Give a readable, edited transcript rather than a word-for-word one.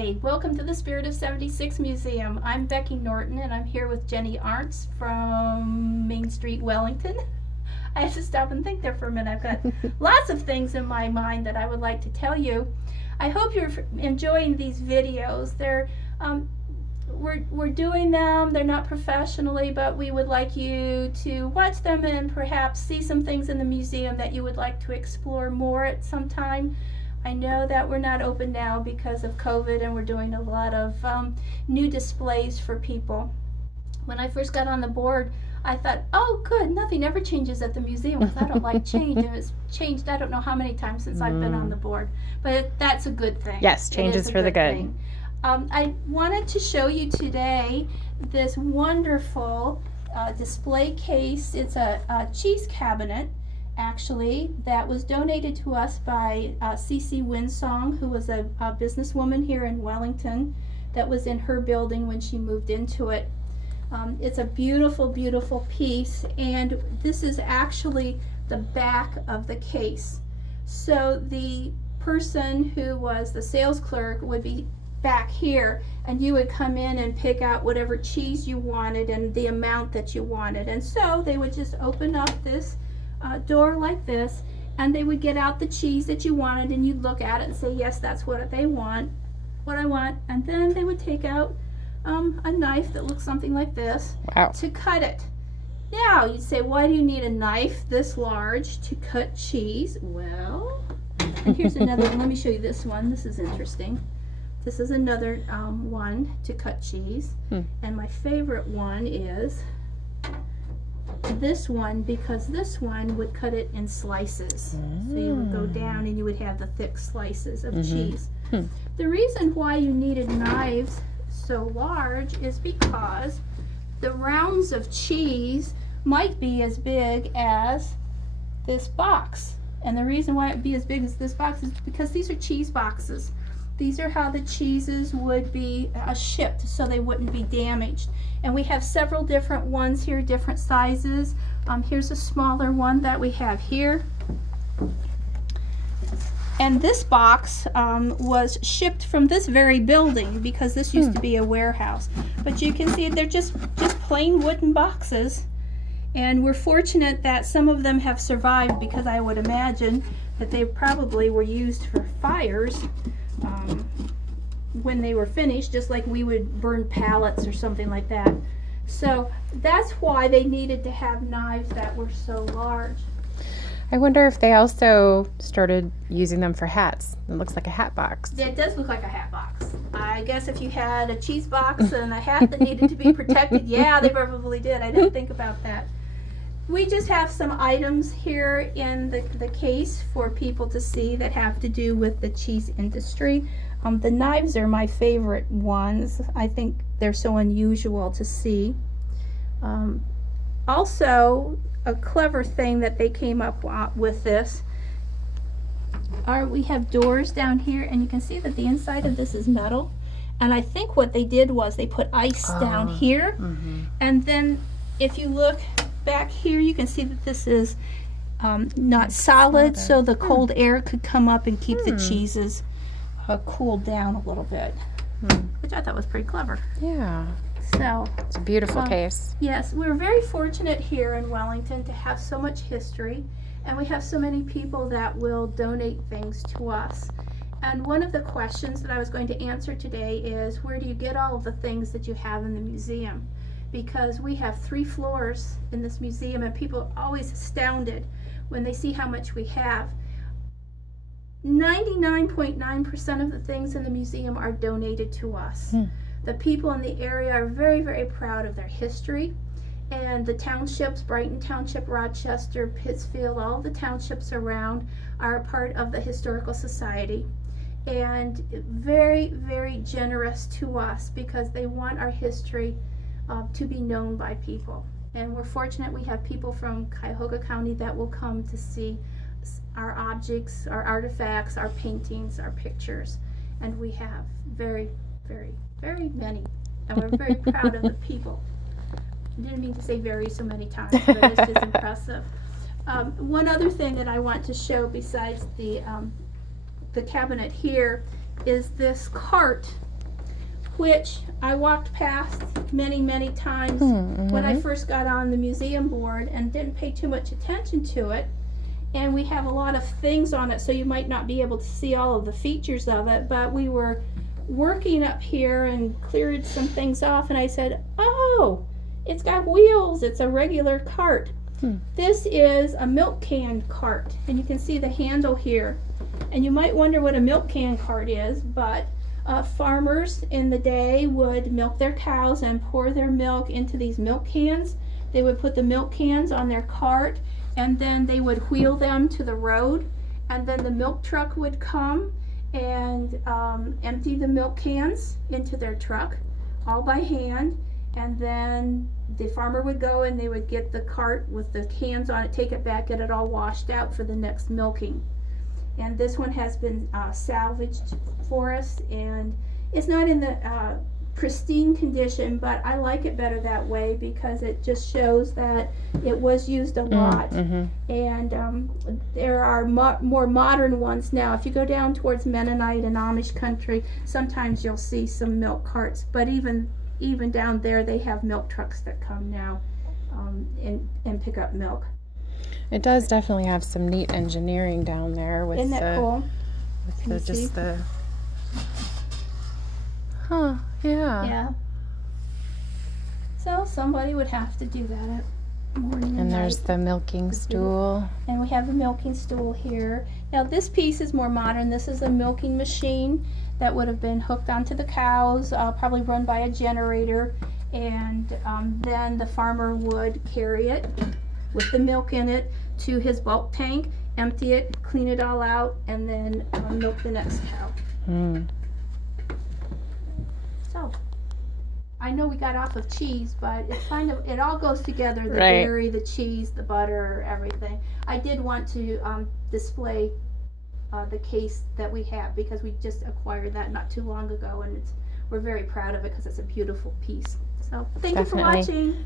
Hi, welcome to the Spirit of 76 Museum. I'm Becky Norton and I'm here with Jenny Arntz from Main Street, Wellington. I had to stop and think there for a minute. I've got lots of things in my mind that I would like to tell you. I hope you're enjoying these videos. We're doing them, they're not professionally, but we would like you to watch them and perhaps see some things in the museum that you would like to explore more at some time. I know that we're not open now because of COVID and we're doing a lot of new displays for people. When I first got on the board, I thought, oh good, nothing ever changes at the museum because I don't like change. And it's changed I don't know how many times since I've been on the board. But that's a good thing. Yes, changes for the good. I wanted to show you today this wonderful display case. It's a cheese cabinet, actually, that was donated to us by C.C. Winsong, who was a businesswoman here in Wellington that was in her building when she moved into it. It's a beautiful, beautiful piece, and this is actually the back of the case. So the person who was the sales clerk would be back here, and you would come in and pick out whatever cheese you wanted and the amount that you wanted. And so they would just open up this door like this, and they would get out the cheese that you wanted, and you'd look at it and say, yes, that's what I want, and then they would take out a knife that looks something like this. Wow. To cut it. Now you'd say, why do you need a knife this large to cut cheese? Well, and here's another one. Let me show you this one. This is interesting. This is another one to cut cheese. And my favorite one is this one, because this one would cut it in slices. So you would go down and you would have the thick slices of cheese. The reason why you needed knives so large is because the rounds of cheese might be as big as this box. And the reason why it would be as big as this box is because these are cheese boxes. These are how the cheeses would be shipped so they wouldn't be damaged. And we have several different ones here, different sizes. Here's a smaller one that we have here. And this box was shipped from this very building because this used to be a warehouse. But you can see they're just plain wooden boxes. And we're fortunate that some of them have survived because I would imagine that they probably were used for fires when they were finished, just like we would burn pallets or something like that. So that's why they needed to have knives that were so large. I wonder if they also started using them for hats. It looks like a hat box. It does look like a hat box. I guess if you had a cheese box and a hat that needed to be protected, yeah, they probably did. I didn't think about that. We just have some items here in the case for people to see that have to do with the cheese industry. The knives are my favorite ones. I think they're so unusual to see. Also, a clever thing that they came up with this we have doors down here, and you can see that the inside of this is metal. And I think what they did was they put ice down here, and then if you look back here, you can see that this is not solid, so the cold air could come up and keep the cheeses cooled down a little bit, which I thought was pretty clever. Yeah. So it's a beautiful case. Yes, we're very fortunate here in Wellington to have so much history, and we have so many people that will donate things to us. And one of the questions that I was going to answer today is, where do you get all of the things that you have in the museum? Because we have 3 floors in this museum, and people are always astounded when they see how much we have. 99.9% of the things in the museum are donated to us. The people in the area are very, very proud of their history, and the townships, Brighton Township, Rochester, Pittsfield, all the townships around are a part of the Historical Society, and very, very generous to us because they want our history to be known by people. And we're fortunate we have people from Cuyahoga County that will come to see our objects, our artifacts, our paintings, our pictures, and we have very, very, very many, and we're very proud of the people. I didn't mean to say very so many times, but it's just impressive. One other thing that I want to show besides the cabinet here is this cart which I walked past many, many times when I first got on the museum board and didn't pay too much attention to it. And we have a lot of things on it, so you might not be able to see all of the features of it, but we were working up here and cleared some things off, and I said, oh, it's got wheels. It's a regular cart. This is a milk can cart, and you can see the handle here. And you might wonder what a milk can cart is, but farmers in the day would milk their cows and pour their milk into these milk cans. They would put the milk cans on their cart, and then they would wheel them to the road, and then the milk truck would come and empty the milk cans into their truck, all by hand, and then the farmer would go and they would get the cart with the cans on it, take it back, get it all washed out for the next milking. And this one has been salvaged for us, and it's not in the pristine condition, but I like it better that way because it just shows that it was used a lot. And there are more modern ones now. If you go down towards Mennonite and Amish country, sometimes you'll see some milk carts, but even down there they have milk trucks that come now and pick up milk. It does definitely have some neat engineering down there with Isn't that cool? with yeah. Yeah. So somebody would have to do that at morning And there's the milking stool. And we have a milking stool here. Now this piece is more modern. This is a milking machine that would have been hooked onto the cows, probably run by a generator, and then the farmer would carry it with the milk in it to his bulk tank, empty it, clean it all out, and then milk the next cow. So I know we got off of cheese, but it's kind of, it all goes together, the dairy, the cheese, the butter, everything. I did want to display the case that we have because we just acquired that not too long ago, and we're very proud of it because it's a beautiful piece. So thank you for watching.